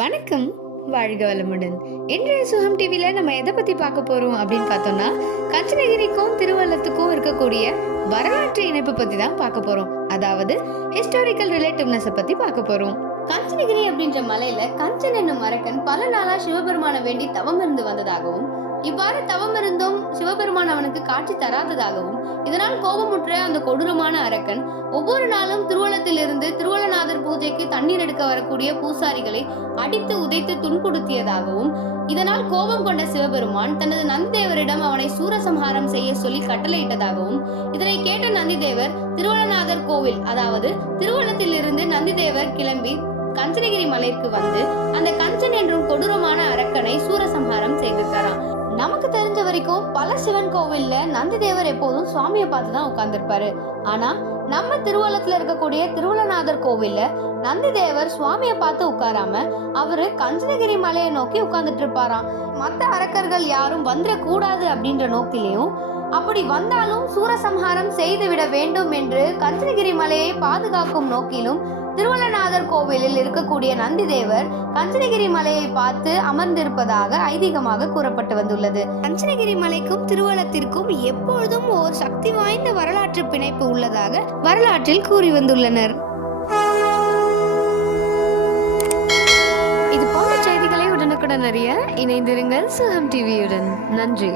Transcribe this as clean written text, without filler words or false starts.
வணக்கம், வாழ்க வளமுடன். இன்றைய சுகம் டிவியில் நம்ம எதை பற்றி பார்க்க போகிறோம் அப்படின்னு பார்த்தோம்னா, கஞ்சனகிரிக்கும் திருவள்ளத்துக்கும் இருக்கக்கூடிய வரலாற்று இணைப்பு பற்றி தான் பார்க்க போகிறோம். அதாவது ஹிஸ்டாரிக்கல் ரிலேட்டிவ்னஸை பற்றி பார்க்க போகிறோம். கஞ்சனகிரி அப்படின்ற மலையில கஞ்சன் என்னும் அரக்கன் பல நாளா சிவபெருமான வேண்டி தவம் இருந்து வந்ததாகவும், இவ்வாறு தவம் இருந்தும் சிவபெருமான் அவனுக்கு காட்சி தராததாகவும், இதனால் கோபமுற்ற அந்த கொடூரமான அரக்கன் ஒவ்வொரு நாளும் திருவள்ளத்தில் இருந்து திருவள்ளநாதர் பூஜைக்கு தண்ணீர் எடுக்க வரக்கூடிய பூசாரிகளை அடித்து உதைத்து துன்புறுத்தியதாகவும், இதனால் கோபம் கொண்ட சிவபெருமான் தனது நந்திதேவரிடம் அவனை சூரசம்ஹாரம் செய்ய சொல்லி கட்டளையிட்டதாகவும், இதனை கேட்ட நந்திதேவர் திருவள்ளநாதர் கோவில், அதாவது திருவள்ளத்தில் இருந்து நந்திதேவர் கிளம்பி கஞ்சனகிரி மலைக்கு வந்து அந்த கஞ்சன் என்றும் கொடூரமான அரக்கனை சூரசம்ஹாரம் செய்திருக்காராம். நமக்கு தெரிஞ்ச வரைக்கும் பல சிவன் கோவில்ல நந்திதேவர் எப்போதும் சுவாமியை பார்த்து தான் உட்கார்ந்துருப்பாரு. ஆனா நம்ம திருவள்ளத்துல இருக்கக்கூடிய திருவள்ளநாதர் கோவில்ல நந்திதேவர் சுவாமியை பார்த்து உட்காராம அவரு கஞ்சனகிரி மலையை நோக்கி உட்கார்ந்துட்டு இருப்பாராம். மற்ற அரக்கர்கள் யாரும் வந்துடக்கூடாது அப்படின்ற நோக்கிலையும், அப்படி வந்தாலும் சூரசம்ஹாரம் செய்துவிட வேண்டும் என்று கஞ்சனகிரி மலையை பாதுகாக்கும் நோக்கிலும் திருவள்ளநாதர் கோவிலில் இருக்கக்கூடிய நந்திதேவர் கஞ்சனகிரி மலையை பார்த்து அமர்ந்திருப்பதாக ஐதீகமாக கூறப்பட்டு வந்துள்ளது. கஞ்சனகிரி மலைக்கும் திருவள்ளத்திற்கும் எப்பொழுதும் ஒரு சக்தி வாய்ந்த வரலாற்று பிணைப்பு உள்ளதாக வரலாற்றில் கூறி வந்துள்ளனர். இது போன்ற செய்திகளை உடனுக்குடன் அறிய இணைந்திருங்கள் சுகம் டிவியுடன். நன்றி.